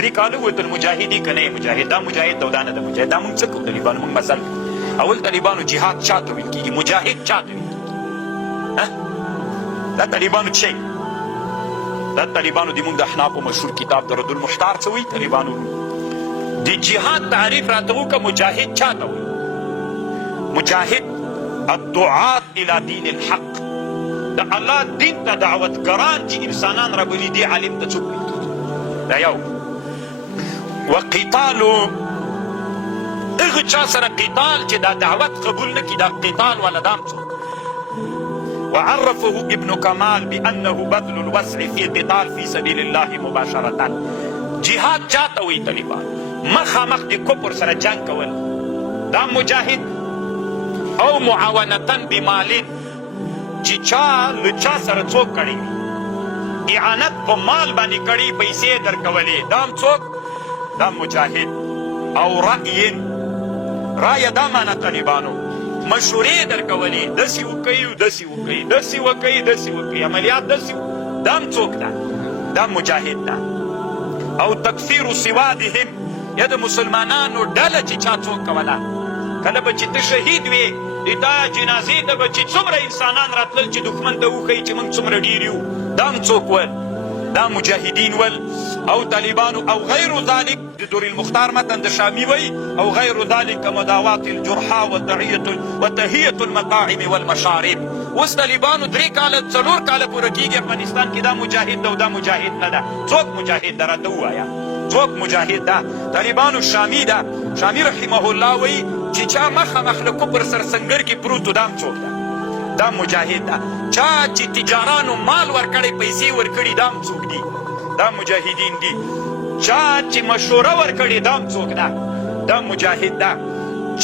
درې کاله ووتل مجاهد یې که نه یې مجاهد دا مجاهد ده او دا نه ده مجاهد دا مونږ څه کوو طالبانو مونږ مثل اول طالبانو جهاد چا ته ویل کېږي مجاهد چا ته ویل کېږي دا طالبانو څه دا طالبانو د مونږ د احنافو مشهور کتاب د رد المحتار څه وایي طالبانو د جهاد تعریف راته وکړه مجاهد چا ته وایي مجاهد الدعاة الى دین الحق د الله دین ته دعوتګران چې انسانان رابولي دې عالم ته څوک ویل کېږي دا یو وقتالو هغه چا سره قتال چې دا دعوت قبول نه کړي دا قتال والا دام څوک وعرفه ابن كمال بأنه بذل الوسع في قتال في سبيل الله مباشرة جهاد چاته وی طالبان مخامخ د کفر سره جنگ کول دا مجاهد او معاونتن بمالین چې چا له چا سره څوک کړی وي اعانت په مال باندې کړي پیسې درکولې دا هم څوک دا مجاهد او رایه دا معنی طالبانو مشورې درکولې داسې وکوئ داسې وکوئ داسې وکوئ داسې وکوئ عملیات داسې دا هم څوک ده دا مجاهد ده او تکفیر سوادهم یا د مسلمانانو ډله چې چا څوک کوله کله به چې ته شهید وې د تا جنازې ته به چې څومره انسانان راتلل چې دښمن ته وښیي چې موږ څومره ډېر یو دا هم څوک ول دا مجاهدین ول او طالبانو او غیر ذلك د دور المختار متن د شامی وی او غیر ذلك مداوات الجرحى وتهیة المطاعم والمشارب اوس طالبانو 3 کاله 4 کاله پوره کېږي افغانستان کې دا مجاهد ده او دا مجاهد نه ده څوک مجاهد ده راته ووایه څوک مجاهد ده طالبانو شامی ده شامی رحمه الله وی چې چا مخامخ له کفر سره سنګر کې پروت و دا هم څوک ده دا مجاهد ده چا چې تجارانو مال ورکړی پیسې ورکړي دا هم څوک دي دا مجاهدین دي چا چې مشوره ورکړي دا هم څوک ده دا مجاهد ده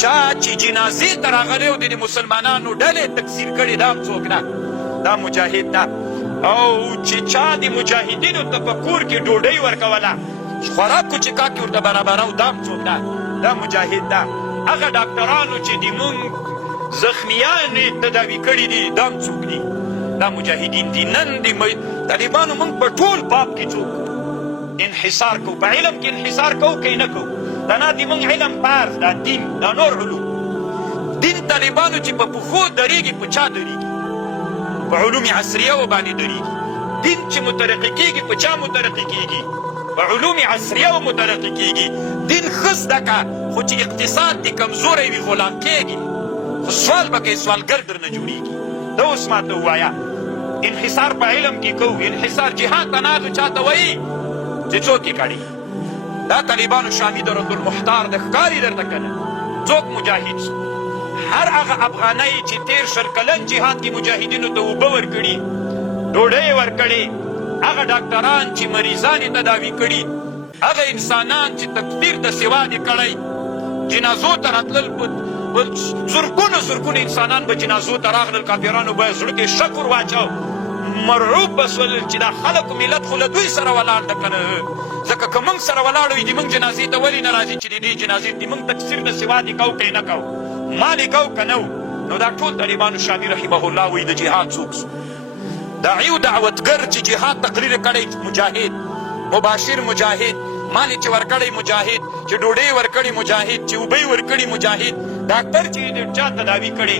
چا چې جنازې ته راغلی او د مسلمانانو ډلې تکثیر کړي دا هم څوک ده دا مجاهد ده او چې چا د مجاهدینو ته په کور کې ډوډۍ ورکوله خوراک چې کاکې ورته برابرو دا هم څوک ده دا مجاهد ده هغه ډاکټرانو چې د مونږ زخمیان تداوي کړي دي دا هم څوک دي دا مجاهدین دي نن د طالبانو موږ په ټول باب کې څوک انحصار کوو په علم کې انحصار کوو که نه کوو دا نه د موږ علم فرض دا دین دا نور علوم دین طالبانو چې په پښو درېږي په چا درېږي په علوم عصریه باندې درېږي دین چې مترقي کېږي په چا مترقي کېږي په علوم عصریه مترقي کېږي دین ښه زده که خو چې اقتصاد دې کمزوری وي غلام کېږي خو سوال به کوې سوالګر درنه جوړېږي دا اوس ماته ووایه انحصار په علم کې کوو انحصار جهاد ته نازو چاته وایي چې څوک یې کړي دا طالبانو شامي د رد المحتار د ښکاري درته که نه څوک مجاهد شو هر هغه افغانۍ چې تېر 20 کلن جهاد کې مجاهدینو ته اوبه ورکړي ډوډۍ ورکړې هغه ډاکټران چې مریضان یې تداوي کړي هغه انسانان چې تکفیر د سواد یې کړی جنازو ته راتلل زرګونه انسانان به جنازو ته راغلل کافرانو به زړه کې شکر واچو مرعوب به سول چې دا خلک ملت خو له دوی سره ولاړ ده که نه ځکه که موږ سره ولاړ وي د موږ جنازې ته ولې نه راځي چې د دې جنازې د موږ تکثیر د سواد یې کوو که یې نه کوو مال یې کوو که نه نو دا ټول طالبانو شامي رحمه الله وایي د جهاد څوک داعي و دعوتګر چې جهاد تقریر کړی مجاهد مباشر مجاهد مال چې ورکړی مجاهد چې ډوډۍ ورکړي مجاهد چې اوبه ورکړي مجاهد ډاکټر چې د چا تداوي کړي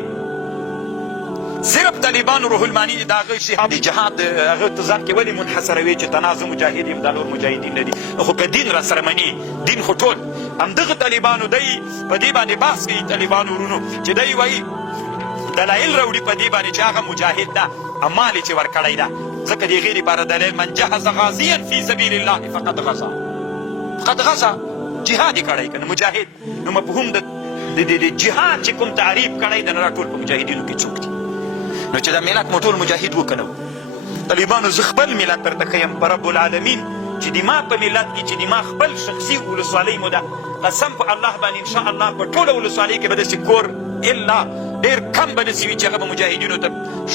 صرف طالبانو روح الماني د هغه شهاب جهاد هغه ته ځان کې ولې منحصروي چې تنازع مجاهد یم دا نور مجاهدین نه دي خو که دین را سره مني دین خو ټول همدغه طالبانو دی په دې باندې بحث کوي طالبانو ورونو چې دی وایي دلایل راوړي په دې باندې چې هغه مجاهد ده مال یې چې ورکړی ده ځکه د هغې لپاره دلیل من جهز غازیا فی سبیل الله فقد غزا فقد غزا جهاد یې کړی که نه مجاهد نو مفهوم د جهاد چې کوم تعریف کړی د نه را ټول په مجاهدینو کې څوک دي نو چې دا ملت مو ټول مجاهد وکنه طالبانو زه خپل ملت درته ښیم په رب العالمین چې د ما په ملت کې چې د ما خپل شخصي ولسوالۍ مو ده قسم په الله باندې انشاءالله په ټوله ولسوالۍ کې به داسې کور الا ډېر کم به داسې وي چې هغه به مجاهدینو ته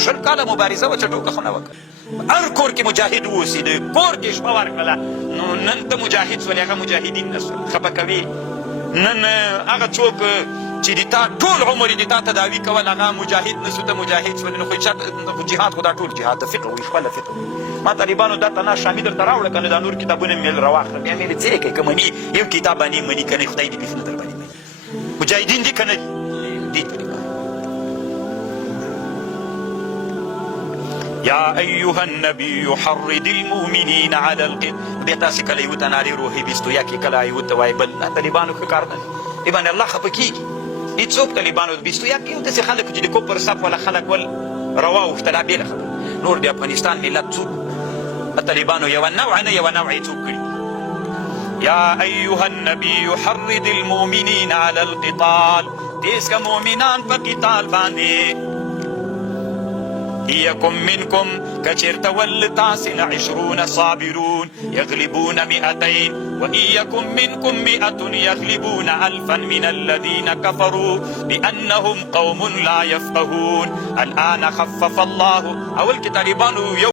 20 کاله مبارزه وه چې ټوکه خو نه وکړه هر کور کې مجاهد واوسېده کور کې شپه ورکړله نو نن ته مجاهد سولې هغه مجاهدین نه سول خفه کوي نن هغه څوک چې د تا ټول عمر یې د تا تداوي کول هغه مجاهد نه سو ته مجاهد سولې نو خو جهاد خو دا ټول جهاد د فقه وي خپله فقه ما طالبانو دا تنا شامي درته راوړه که نه دا نور کتابونه مې راواخله بیا مې څه یې کوي که مني یو کتاب باندې مني که نه خدای دې بېخي نه در باندې مني مجاهدین دي که نه دي یا ایها النبی حرد المؤمنین علی القتال بیا تاسې کله یوه ته نارې روحي بیستو یا کې کله یوه ته وایي بل نه طالبانو ښه کار نه دی دې باندې الله خفه کېږي هېڅوک طالبانو بیستو یا کې یو داسې خلک چې د کفر صف والا خلک ول روا اوښته دا بېله خبره نور د افغانستان ملت څوک طالبانو یوه نوع نه یوه نوع یې څوک کړي یا ایها النبی حرد المؤمنین علی القتال تیز که مؤمنان په قتال باندې یکم منکم کچرت ول تاسن 20 صابرون یغلبون 200 و یکم منکم 100 یغلبون 1000 من الذین کفروا بانهم قوم لا یفقهون الان خفف الله اول که طالبانو